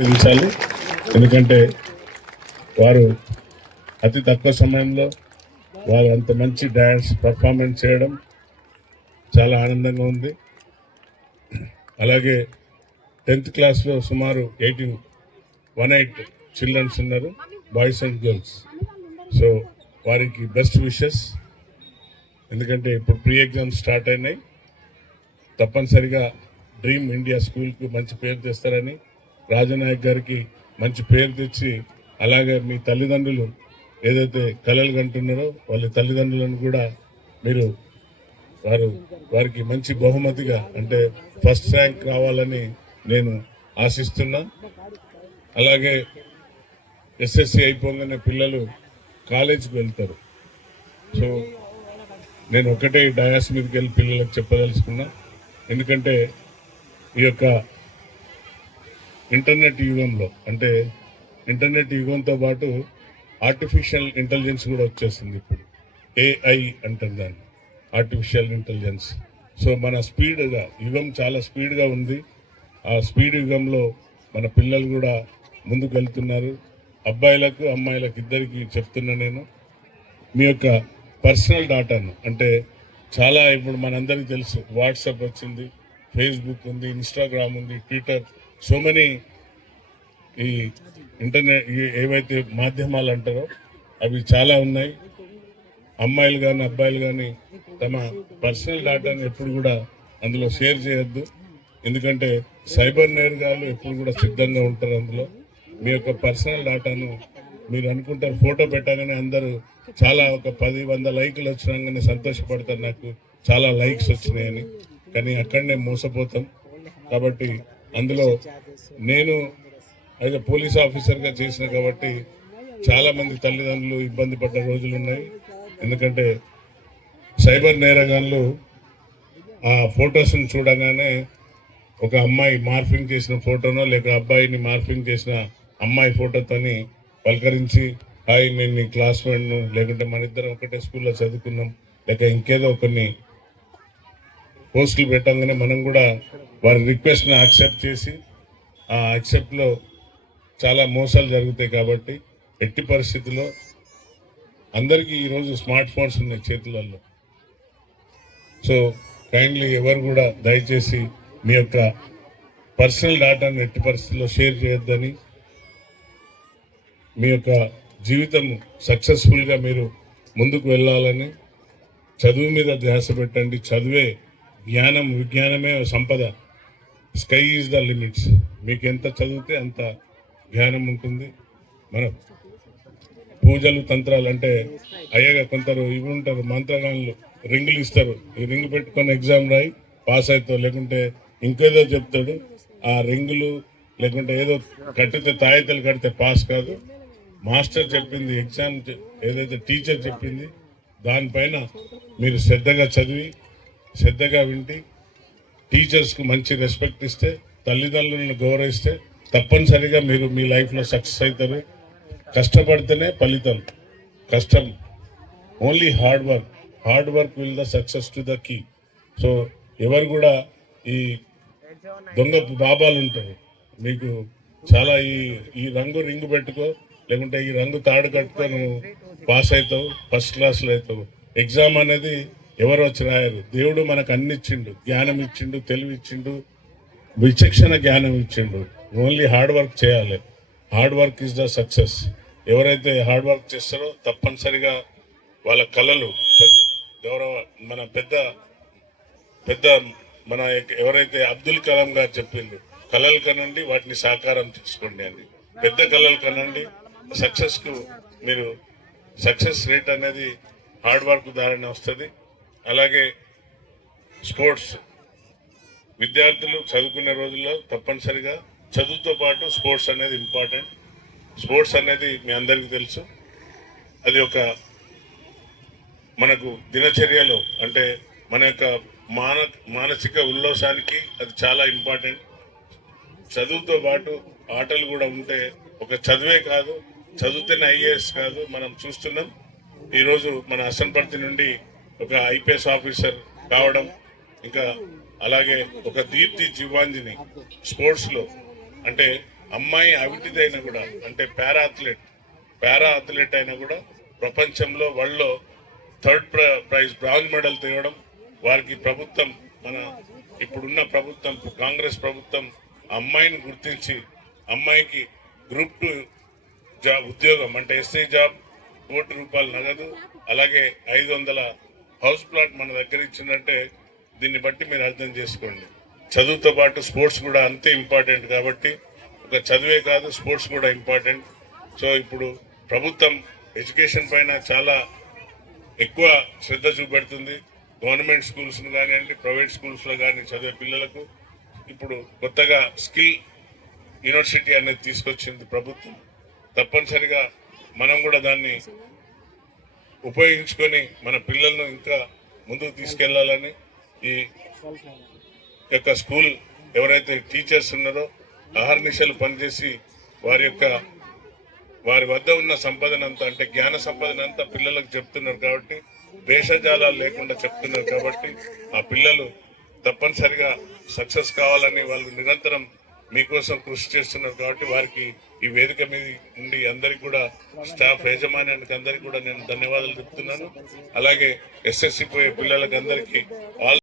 అభినందించాలి ఎందుకంటే వారు అతి తక్కువ సమయంలో వారు అంత మంచి డ్యాన్స్ పర్ఫార్మెన్స్ చేయడం చాలా ఆనందంగా ఉంది. అలాగే టెన్త్ క్లాస్లో సుమారు ఎయిటీన్ వన్ ఎయిట్ చిల్డ్రన్స్ ఉన్నారు బాయ్స్ అండ్ గర్ల్స్. సో వారికి బెస్ట్ విషెస్. ఎందుకంటే ఇప్పుడు ప్రీ ఎగ్జామ్స్ స్టార్ట్ అయినాయి. తప్పనిసరిగా డ్రీమ్ ఇండియా స్కూల్కి మంచి పేరు తెస్తారని రాజనాయక్ గారికి మంచి పేరు తెచ్చి అలాగే మీ తల్లిదండ్రులు ఏదైతే కలలు కంటున్నారో వాళ్ళ తల్లిదండ్రులను కూడా మీరు వారు వారికి మంచి బహుమతిగా అంటే ఫస్ట్ ర్యాంక్ రావాలని నేను ఆశిస్తున్నా. అలాగే ఎస్ఎస్సి అయిపోగానే పిల్లలు కాలేజీకి వెళ్తారు. సో నేను ఒకటే డయాస్ మీదకి వెళ్ళి పిల్లలకు చెప్పదలుచుకున్నా. ఎందుకంటే ఈ యొక్క ఇంటర్నెట్ యుగంలో అంటే ఇంటర్నెట్ యుగంతో పాటు ఆర్టిఫిషియల్ ఇంటెలిజెన్స్ కూడా వచ్చేసింది ఇప్పుడు. ఏఐ అంటారు దాన్ని ఆర్టిఫిషియల్ ఇంటెలిజెన్స్ సో మన స్పీడ్గా యుగం చాలా స్పీడ్గా ఉంది. ఆ స్పీడ్ యుగంలో మన పిల్లలు కూడా ముందుకు వెళ్తున్నారు. అబ్బాయిలకు అమ్మాయిలకు ఇద్దరికి చెప్తున్నా నేను. మీ యొక్క పర్సనల్ డాటాను అంటే చాలా ఇప్పుడు మనందరికీ తెలుసు. వాట్సాప్ వచ్చింది ఫేస్బుక్ ఉంది ఇన్స్టాగ్రామ్ ఉంది ట్విట్టర్ సో మెనీ ఈ ఇంటర్నెట్ ఏవైతే మాధ్యమాలు అంటారో అవి చాలా ఉన్నాయి. అమ్మాయిలు కానీ అబ్బాయిలు కానీ తమ పర్సనల్ డాటాని ఎప్పుడు కూడా అందులో షేర్ చేయొద్దు. ఎందుకంటే సైబర్ నేరగాళ్ళు ఎప్పుడు కూడా సిద్ధంగా ఉంటారు అందులో. మీ యొక్క పర్సనల్ డాటాను మీరు అనుకుంటారు ఫోటో పెట్టగానే అందరూ చాలా ఒక పది వంద లైకులు వచ్చినాగానే సంతోషపడతారు నాకు. చాలా లైక్స్ వచ్చినాయని. కానీ అక్కడనే మోసపోతాం. కాబట్టి అందులో నేను అయితే పోలీస్ ఆఫీసర్గా చేసిన కాబట్టి చాలా మంది తల్లిదండ్రులు ఇబ్బంది పడ్డ రోజులు ఉన్నాయి ఎందుకంటే సైబర్ నేరగాళ్ళు ఆ ఫొటోస్ని చూడగానే ఒక అమ్మాయి మార్ఫింగ్ చేసిన ఫోటోనో లేక అబ్బాయిని మార్ఫింగ్ చేసిన అమ్మాయి ఫోటోతోని పలకరించి హాయ్ నేను నీ క్లాస్ ఫ్రెండ్ను లేకుంటే మన ఇద్దరం ఒకటే స్కూల్లో చదువుకున్నాం. లేక ఇంకేదో కొన్ని పోస్టులు పెట్టంగానే మనం కూడా వారి రిక్వెస్ట్ని యాక్సెప్ట్ చేసి ఆ యాక్సెప్ట్లో చాలా మోసాలు జరుగుతాయి కాబట్టి ఎట్టి పరిస్థితుల్లో అందరికీ ఈరోజు స్మార్ట్ ఫోన్స్ ఉన్నాయి చేతులలో సో కైండ్లీ ఎవరు కూడా దయచేసి మీ యొక్క పర్సనల్ డాటాను ఎట్టి పరిస్థితుల్లో షేర్ చేయొద్దని మీ యొక్క జీవితం సక్సెస్ఫుల్గా మీరు ముందుకు వెళ్ళాలని చదువు మీద ధ్యాస పెట్టండి. చదువే జ్ఞానం విజ్ఞానమే సంపద. Sky is the limits. మీకు ఎంత చదివితే అంత జ్ఞానం ఉంటుంది. మనం పూజలు తంత్రాలు అంటే అయ్యగా కొందరు ఇవి ఉంటారు మంత్రగానులు రింగులు ఇస్తారు. ఈ రింగు పెట్టుకొని ఎగ్జామ్ రాయి పాస్ అవుతావు. లేకుంటే ఇంకేదో చెప్తాడు. ఆ రింగులు లేకుంటే ఏదో కట్టితే తాయితలు కడితే పాస్ కాదు. మాస్టర్ చెప్పింది ఎగ్జామ్ ఏదైతే టీచర్ చెప్పింది దానిపైన మీరు శ్రద్ధగా చదివి శ్రద్ధగా వింటి టీచర్స్కి మంచి రెస్పెక్ట్ ఇస్తే తల్లిదండ్రులను గౌరవిస్తే తప్పనిసరిగా మీరు మీ లైఫ్లో సక్సెస్ అవుతారు కష్టపడితేనే ఫలితం. కష్టం. Only hard work. Hard work will the success to the key. So ఎవరు కూడా ఈ దొంగ బాబాలు ఉంటారు. మీకు చాలా ఈ ఈ రంగు రింగు పెట్టుకో లేకుంటే ఈ రంగు తాడు కట్టుకో నువ్వు పాస్ అవుతావు ఫస్ట్ క్లాస్లో అవుతావు. ఎగ్జామ్ అనేది ఎవరు వచ్చి రాయరు? దేవుడు మనకు అన్నిచ్చిండు జ్ఞానం ఇచ్చిండు తెలివి ఇచ్చిండు విచక్షణ జ్ఞానం ఇచ్చిండు ఓన్లీ హార్డ్ వర్క్ చేయాలి. Hard work is the success. ఎవరైతే హార్డ్ వర్క్ చేస్తారో తప్పనిసరిగా వాళ్ళ కళలు పెద్ద- గౌరవ మన పెద్ద పెద్ద మన ఎవరైతే అబ్దుల్ కలాం గారు చెప్పింది కళలు కనండి వాటిని సాకారం చేసుకోండి అని. పెద్ద కళలు కనండి సక్సెస్కు మీరు సక్సెస్ రేట్ అనేది హార్డ్ వర్క్ ద్వారానే వస్తుంది. అలాగే స్పోర్ట్స్ విద్యార్థులు చదువుకునే రోజుల్లో తప్పనిసరిగా చదువుతో పాటు స్పోర్ట్స్ అనేది ఇంపార్టెంట్. స్పోర్ట్స్ అనేది మీ అందరికీ తెలుసు. అది ఒక మనకు దినచర్యలో అంటే మన యొక్క మాన మానసిక ఉల్లాసానికి అది చాలా ఇంపార్టెంట్. చదువుతో పాటు ఆటలు కూడా ఉంటే ఒక చదువే కాదు చదివితేనే ఐఏఎస్ కాదు మనం చూస్తున్నాం. ఈరోజు మన అసన్పర్తి నుండి ఒక ఐపీఎస్ ఆఫీసర్ కావడం ఇంకా అలాగే ఒక దీప్తి జీవాంజిని స్పోర్ట్స్లో అంటే అమ్మాయి అవిటిదైనా కూడా అంటే పారా అథ్లెట్ పారా అథ్లెట్ అయినా కూడా ప్రపంచంలో వరల్డ్లో థర్డ్ ప్రైజ్ బ్రాంజ్ మెడల్ తేవడం వారికి ప్రభుత్వం మన ఇప్పుడున్న ప్రభుత్వం కాంగ్రెస్ ప్రభుత్వం అమ్మాయిని గుర్తించి అమ్మాయికి గ్రూప్ టూ జాబ్ ఉద్యోగం అంటే ఎస్ఐ జాబ్ కోటి రూపాయలు నగదు అలాగే ఐదు వందల హౌస్ ప్లాట్ మన దగ్గర ఇచ్చిందంటే దీన్ని బట్టి మీరు అర్థం చేసుకోండి. చదువుతో పాటు స్పోర్ట్స్ కూడా అంతే ఇంపార్టెంట్ కాబట్టి ఒక చదువే కాదు స్పోర్ట్స్ కూడా ఇంపార్టెంట్. సో ఇప్పుడు ప్రభుత్వం ఎడ్యుకేషన్ పైన చాలా ఎక్కువ శ్రద్ధ చూపెడుతుంది. గవర్నమెంట్ స్కూల్స్ను కానివ్వండి ప్రైవేట్ స్కూల్స్లో కానీ చదివే పిల్లలకు ఇప్పుడు కొత్తగా స్కిల్ యూనివర్సిటీ అనేది తీసుకొచ్చింది ప్రభుత్వం. తప్పనిసరిగా మనం కూడా దాన్ని ఉపయోగించుకొని మన పిల్లలను ఇంకా ముందుకు తీసుకెళ్ళాలని ఈ యొక్క స్కూల్ ఎవరైతే టీచర్స్ ఉన్నారో అహర్నిశలు పనిచేసి వారి యొక్క వారి వద్ద ఉన్న సంపదనంతా అంటే జ్ఞాన సంపదనంతా పిల్లలకు చెప్తున్నారు కాబట్టి భేషజాలాలు లేకుండా చెప్తున్నారు కాబట్టి ఆ పిల్లలు తప్పనిసరిగా సక్సెస్ కావాలని వాళ్ళు నిరంతరం మీకోసం కృషి చేస్తున్నారు కాబట్టి వారికి ఈ వేదిక మీద నుండి అందరికి కూడా స్టాఫ్ యజమాన్యానికి అందరికి కూడా నేను ధన్యవాదాలు చెప్తున్నాను. అలాగే ఎస్ఎస్సి పోయే పిల్లలకి అందరికీ ఆల్